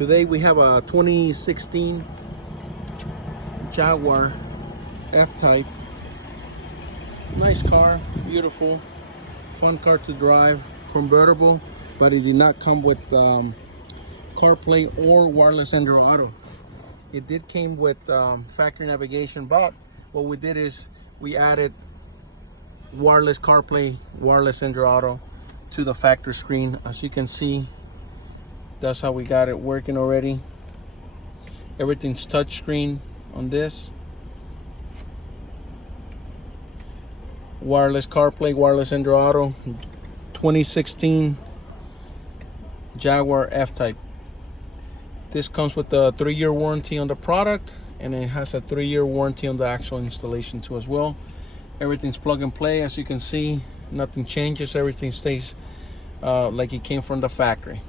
Today we have a 2016 Jaguar F Type. Nice car, beautiful, fun car to drive, convertible, but it did not come with CarPlay or wireless Android Auto. It did came with factory navigation, but what we did is we added wireless CarPlay, wireless Android Auto to the factory screen. As you can see, that's how we got it working already. Everything's touch screen on this. Wireless CarPlay, wireless Android Auto, 2016 Jaguar F Type. This comes with a 3-year warranty on the product, and it has a 3-year warranty on the actual installation too as well. Everything's plug and play. As you can see, nothing changes. Everything stays like it came from the factory.